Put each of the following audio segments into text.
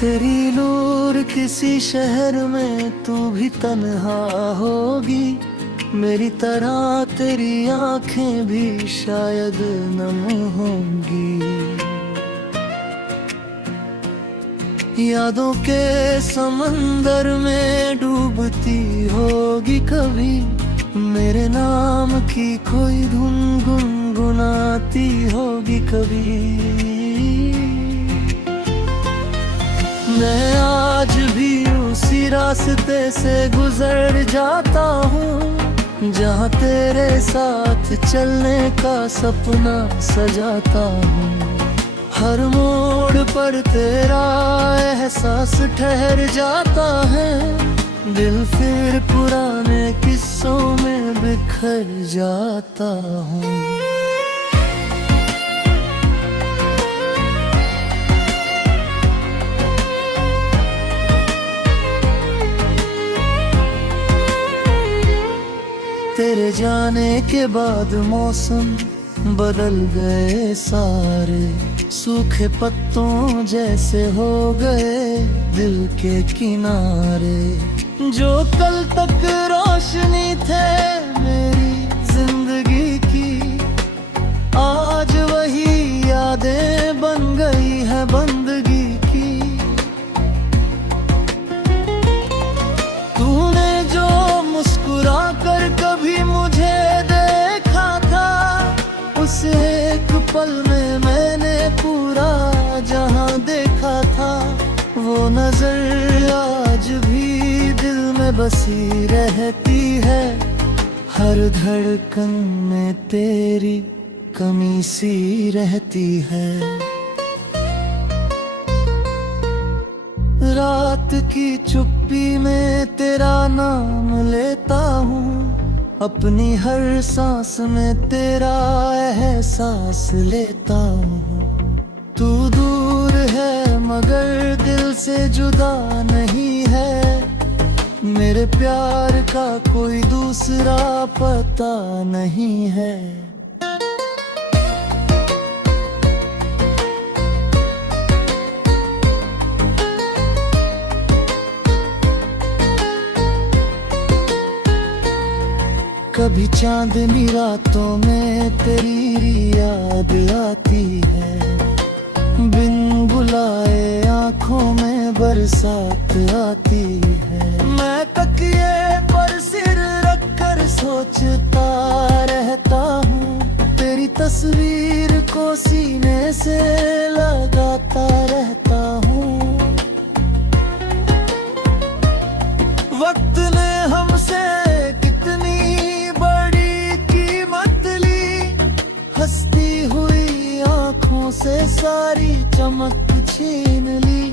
तेरी नूर किसी शहर में तू भी तन्हा होगी, मेरी तरह तेरी आंखें भी शायद नम होंगी। यादों के समंदर में डूबती होगी कभी, मेरे नाम की कोई धुन गुनगुनाती होगी कभी। मैं आज भी उसी रास्ते से गुजर जाता हूँ, जहाँ तेरे साथ चलने का सपना सजाता हूँ। हर मोड़ पर तेरा एहसास ठहर जाता है, दिल फिर पुराने किस्सों में बिखर जाता हूँ। तेरे जाने के बाद मौसम बदल गए सारे, सूखे पत्तों जैसे हो गए दिल के किनारे। जो कल तक रोशनी थे मेरी जिंदगी की, आज वही यादें बन गई है बंदगी की। तूने जो मुस्कुरा कर कभी मुझे देखा था, उस एक पल में मैंने पूरा जहां देखा था। वो नजर आज भी दिल में बसी रहती है, हर धड़कन में तेरी कमी सी रहती है। रात की चुप्पी में तेरा नाम लेता हूँ, अपनी हर सांस में तेरा एहसास लेता हूँ। तू दूर है मगर दिल से जुदा नहीं है, मेरे प्यार का कोई दूसरा पता नहीं है। कभी चांदनी रातों में तेरी याद आती है, बिन बुलाए आंखों में बरसात आती है। मैं तकिए पर सिर रख कर सोचता रहता हूँ, तेरी तस्वीर को सीने से लगाता रहता हूँ। वक्त ने हमसे कितनी बड़ी कीमत ली, हंसती हुई आंखों से सारी चमक छीन ली।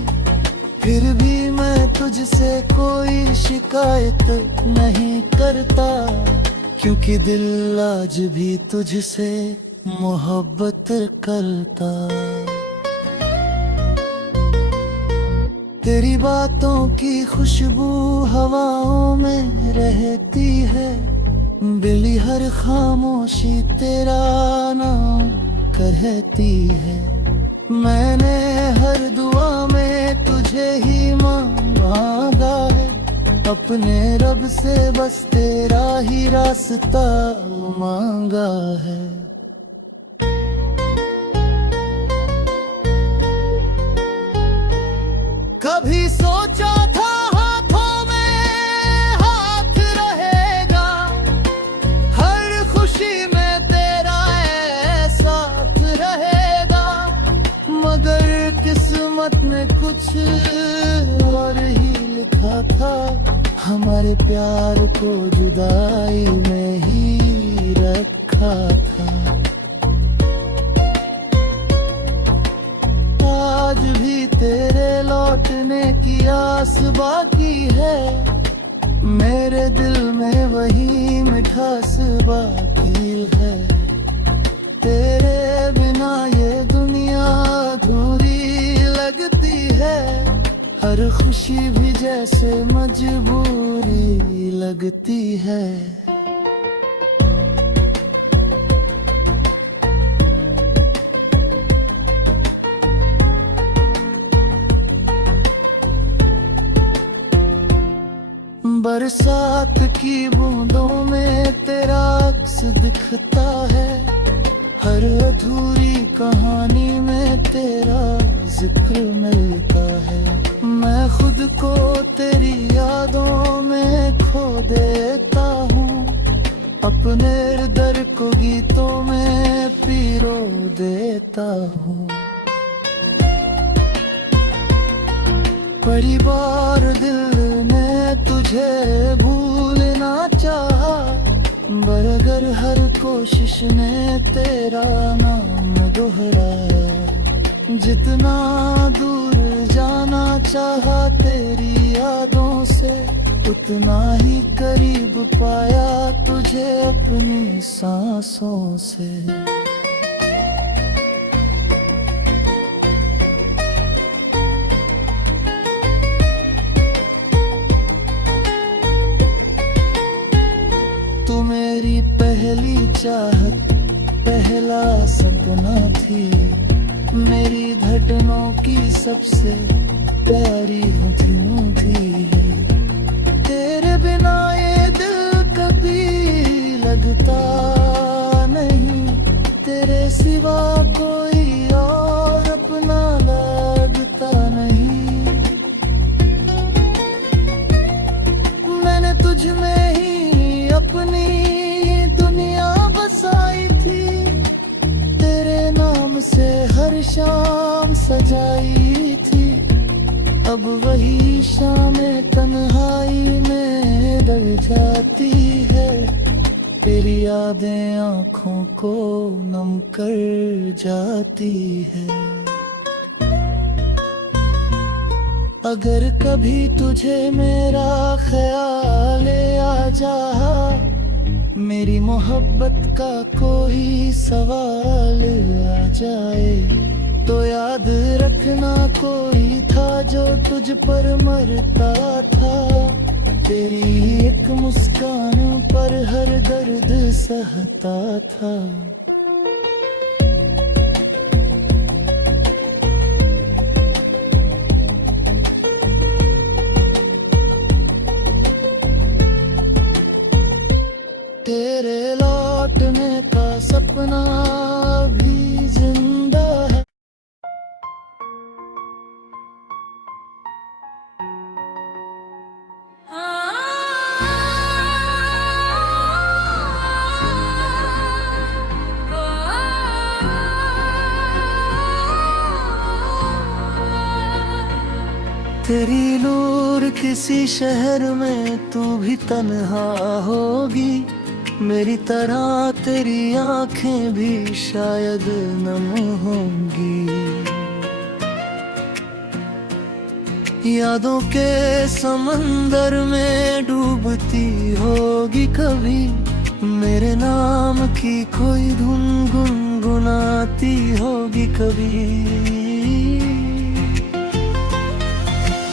फिर भी मैं तुझसे कोई शिकायत नहीं करता, क्योंकि दिल आज भी तुझसे मोहब्बत करता। तेरी बातों की खुशबू हवाओं में रहती है, बिली हर खामोशी तेरा नाम कहती है। मैंने हर दुआ में तुझे ही मांगा है, अपने रब से बस तेरा ही रास्ता मांगा है। कभी सोचा था हाथों में हाथ रहेगा, हर खुशी में तेरा साथ रहेगा। मगर किस्मत में कुछ और ही लिखा था, हमारे प्यार को जुदाई में ही रखा था। आज भी तेरे लौटने की आस बाकी है, मेरे दिल में वही मिठास बाकी है। तेरे बिना ये दुनिया अधूरी लगती है, हर खुशी भी जैसे मजबूरी लगती है। बरसात की बूंदों में तेरा अक्स दिखता है, हर अधूरी कहानी में तेरा जिक्र मिलता है। मैं खुद को तेरी यादों में खो देता हूँ, अपने हृदय को गीतों में पिरो देता हूँ। बड़ी बार दिल ने तुझे भूलना चाहा, मगर हर कोशिश ने तेरा नाम दोहराया। जितना दूर जाना चाहा तेरी यादों से, उतना ही करीब पाया तुझे अपनी सांसों से। तू मेरी पहली चाहत, पहला सपना थी, मेरी धड़कनों की सबसे प्यारी हथेलियों थी। तेरे बिना ये दिल कभी लगता नहीं, तेरे सिवा कोई और अपना लगता नहीं। मैंने तुझ में ही अपनी दुनिया बसाई थी, तेरे नाम से हर शाम सजाई थी। अब वही शामें तन्हाई में डर जाती है, तेरी यादें आँखों को नम कर जाती है। अगर कभी तुझे मेरा ख्याल आ जा, मेरी मोहब्बत का कोई सवाल आ जाए, तो याद रखना कोई था जो तुझ पर मरता था। तेरी एक मुस्कान पर हर दर्द सहता था। तेरे लौटने का सपना भी जिंदा है। तेरी नूर किसी शहर में तू भी तन्हा होगी, मेरी तरह तेरी आंखें भी शायद नम होंगी। यादों के समंदर में डूबती होगी कभी, मेरे नाम की कोई धुन गुनगुनाती होगी कभी।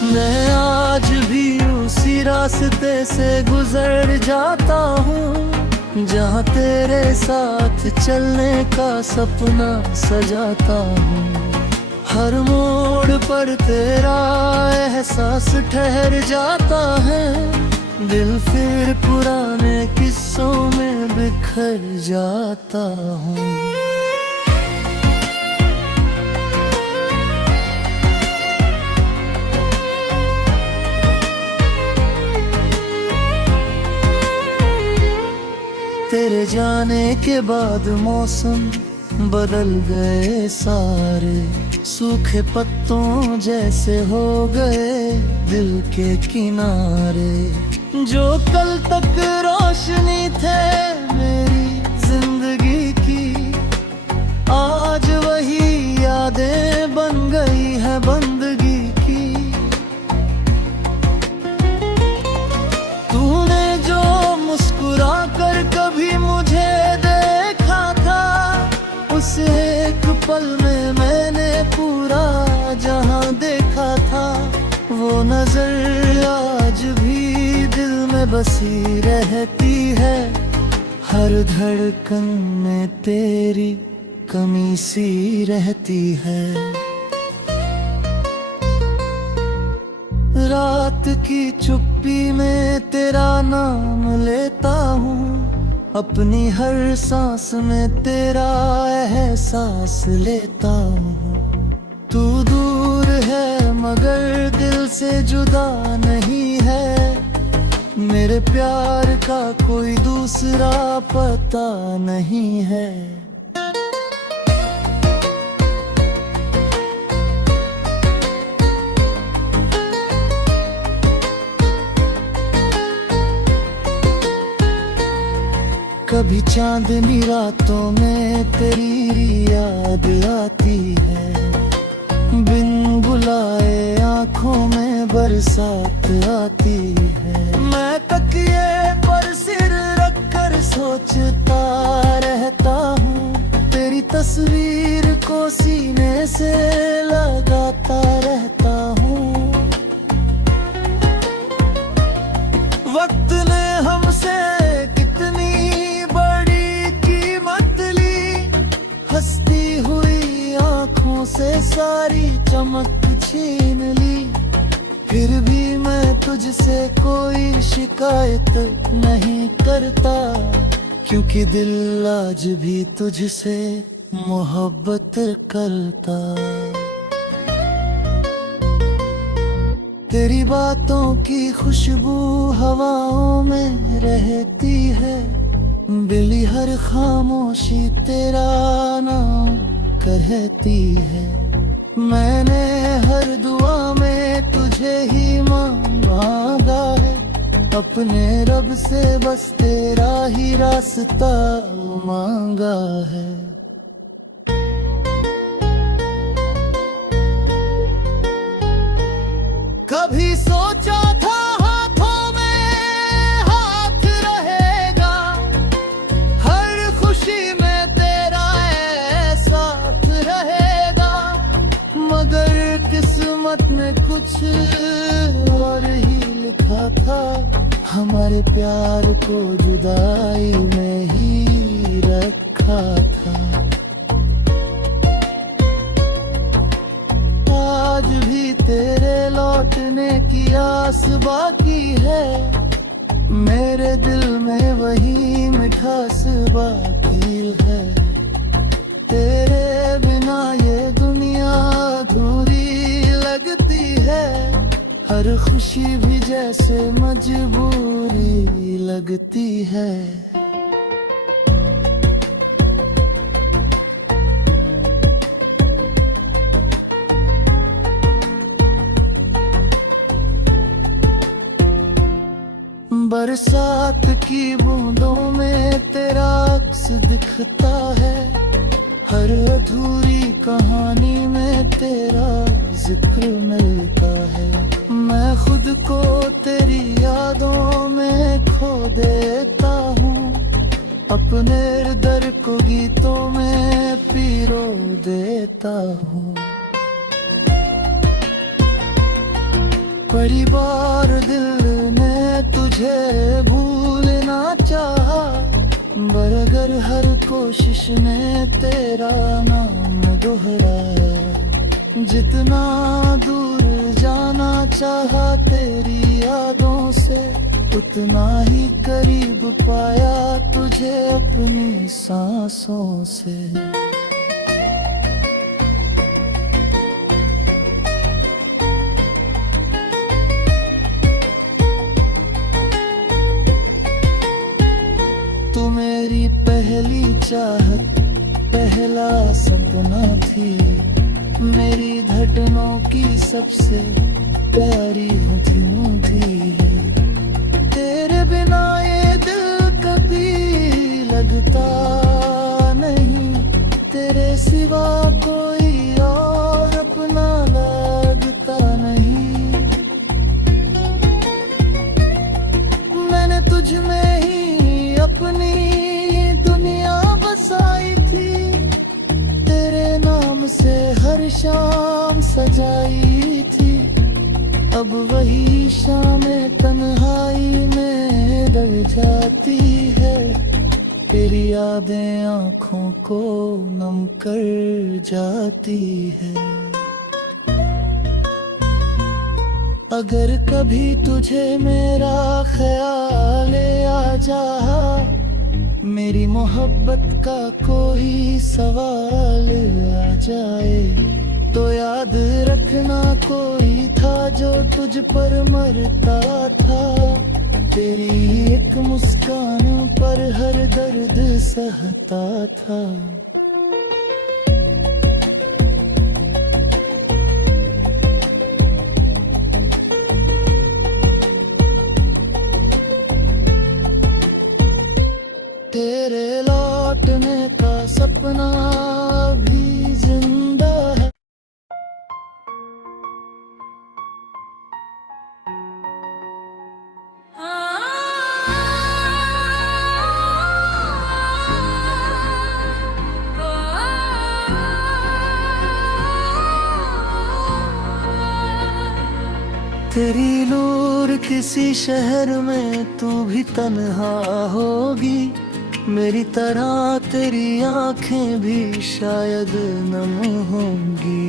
मैं आज भी उसी रास्ते से गुजर जाता हूँ, जहाँ तेरे साथ चलने का सपना सजाता हूँ। हर मोड़ पर तेरा एहसास ठहर जाता है, दिल फिर पुराने किस्सों में बिखर जाता हूँ। तेरे जाने के बाद मौसम बदल गए सारे, सूखे पत्तों जैसे हो गए दिल के किनारे। जो कल तक रोशनी थे मेरी जिंदगी की, आज वही यादें बन गई है बंदगी की। तूने जो मुस्कुरा कर कभी मुझे देखा था, उस एक पल में मैंने पूरा जहां देखा था। वो नजर आज भी दिल में बसी रहती है, हर धड़कन में तेरी कमी सी रहती है। रात की चुप्पी में तेरा नाम लेता हूँ, अपनी हर सांस में तेरा एहसास लेता हूँ। तू दूर है मगर दिल से जुदा नहीं है, मेरे प्यार का कोई दूसरा पता नहीं है। कभी चांदनी रातों में तेरी याद आती है, बिन बुलाए आंखों में बरसात आती है। मैं तकिए पर सिर रख कर सोचता रहता हूँ, तेरी तस्वीर को सीने से लगाता रहता हूँ। वक्त ने हमसे कितनी बड़ी कीमत ली, हंसती हुई आंखों से सारी चमक छीन ली। फिर भी मैं तुझसे कोई शिकायत नहीं करता, क्योंकि दिल आज भी तुझसे मोहब्बत करता। तेरी बातों की खुशबू हवाओं में रहती है, बिली हर खामोशी तेरा नाम कहती है। मैंने हर दुआ में तुझे ही मांगा है, अपने रब से बस तेरा ही रास्ता मांगा है। कभी सोचा था हाथों में हाथ रहेगा, हर खुशी में तेरा साथ रहेगा, मगर किस्मत में कुछ और ही लिखा था। हमारे प्यार को जुदाई में ही रखा था। आज भी तेरे लौटने की आस बाकी है, मेरे दिल में वही मिठास बाकी है। तेरे बिना ये दुनिया अधूरी लगती है, हर खुशी भी जैसे मजबूरी लगती है। बरसात की बूंदों में तेरा अक्स दिखता है, हर अधूरी कहानी में तेरा जिक्र मिलता है। मैं खुद को तेरी यादों में खो देता हूँ, अपने दर्द को गीतों में पिरो देता हूँ। बड़ी बार दिल ने तुझे भूलना चाहा, मगर हर कोशिश ने तेरा नाम दोहराया। जितना दूर जाना चाहा तेरी यादों से, उतना ही करीब पाया तुझे अपनी सांसों से। तू मेरी पहली चाहत, पहला सपना थी, मेरी धड़कनों की सबसे प्यारी धुन थी। तेरे बिना ये दिल कभी लगता नहीं, तेरे सिवा कोई और अपना लगता नहीं। मैंने तुझ में ही अपनी दुनिया बसाई थी, तेरे नाम से हर शाम सजाई थी। अब वही शामें तन्हाई में दब जाती है, तेरी यादें आँखों को नम कर जाती है। अगर कभी तुझे मेरा ख्याल आ जा, मेरी मोहब्बत का कोई सवाल आ जाए, तो याद रखना कोई था जो तुझ पर मरता था। तेरी एक मुस्कान पर हर दर्द सहता था। तेरे लौटने का सपना भी जिंदा है। तेरी नूर किसी शहर में तू भी तन्हा होगी, मेरी तरह तेरी आंखें भी शायद नम होंगी।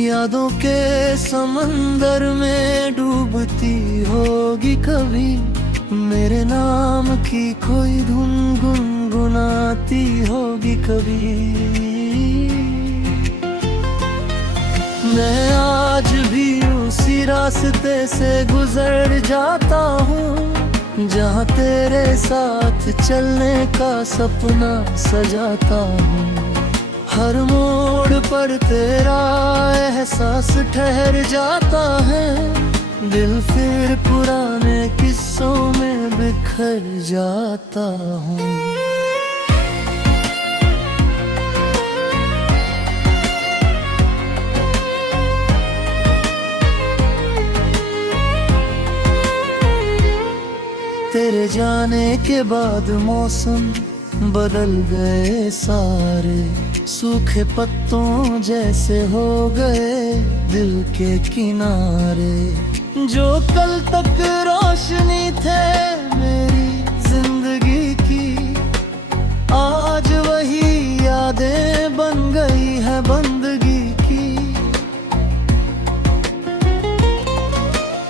यादों के समंदर में डूबती होगी कभी, मेरे नाम की कोई धुन गुनगुनाती होगी कभी। मैं आज भी उसी रास्ते से गुजर जाता हूँ, जहाँ तेरे साथ चलने का सपना सजाता हूँ। हर मोड़ पर तेरा एहसास ठहर जाता है, दिल फिर पुराने किस्सों में बिखर जाता हूँ। तेरे जाने के बाद मौसम बदल गए सारे, सूखे पत्तों जैसे हो गए दिल के किनारे। जो कल तक रोशनी थे मेरी जिंदगी की, आज वही यादें बन गई है बंदगी की।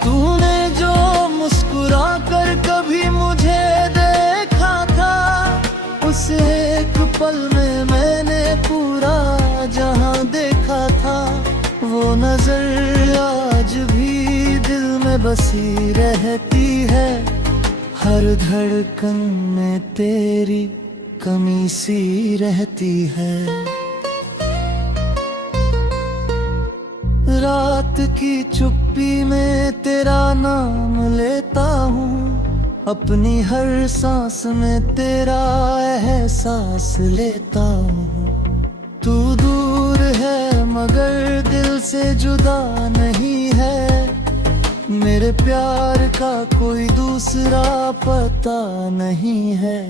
तूने जो मुस्कुरा कर कभी मुझे देखा था, उस एक पल में मैंने पूरा जहां देखा था। वो नजर आज भी दिल में बसी रहती है, हर धड़कन में तेरी कमी सी रहती है। रात की चुप्पी में तेरा नाम लेता हूँ, अपनी हर सांस में तेरा एहसास लेता हूँ। तू दूर है मगर दिल से जुदा नहीं है, मेरे प्यार का कोई दूसरा पता नहीं है।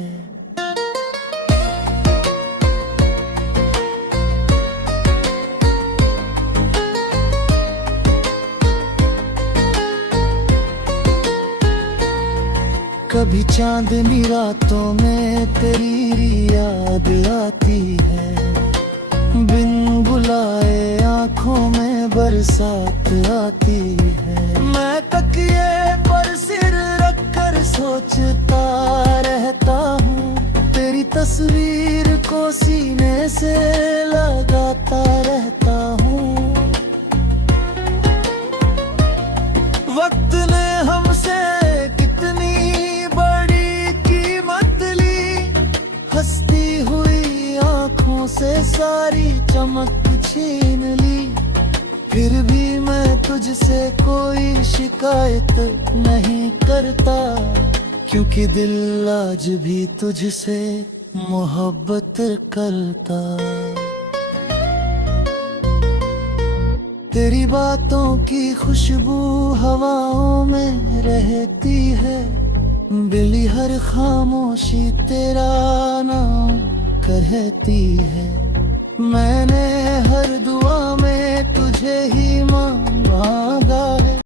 कभी चांदनी रातों में तेरी याद आती है, बिन बुलाए आंखों में बरसात आती है। मैं तकिए पर सिर रख कर सोचता रहता हूँ, तेरी तस्वीर को सीने से लगाता रहता हूँ। वक्त ने हमसे कितनी बड़ी कीमत ली, हंसती हुई आंखों से सारी चमक छीन ली। फिर भी मैं तुझसे कोई शिकायत नहीं करता, क्योंकि दिल आज भी तुझसे मोहब्बत करता। तेरी बातों की खुशबू हवाओं में रहती है, बिली हर खामोशी तेरा नाम कहती है।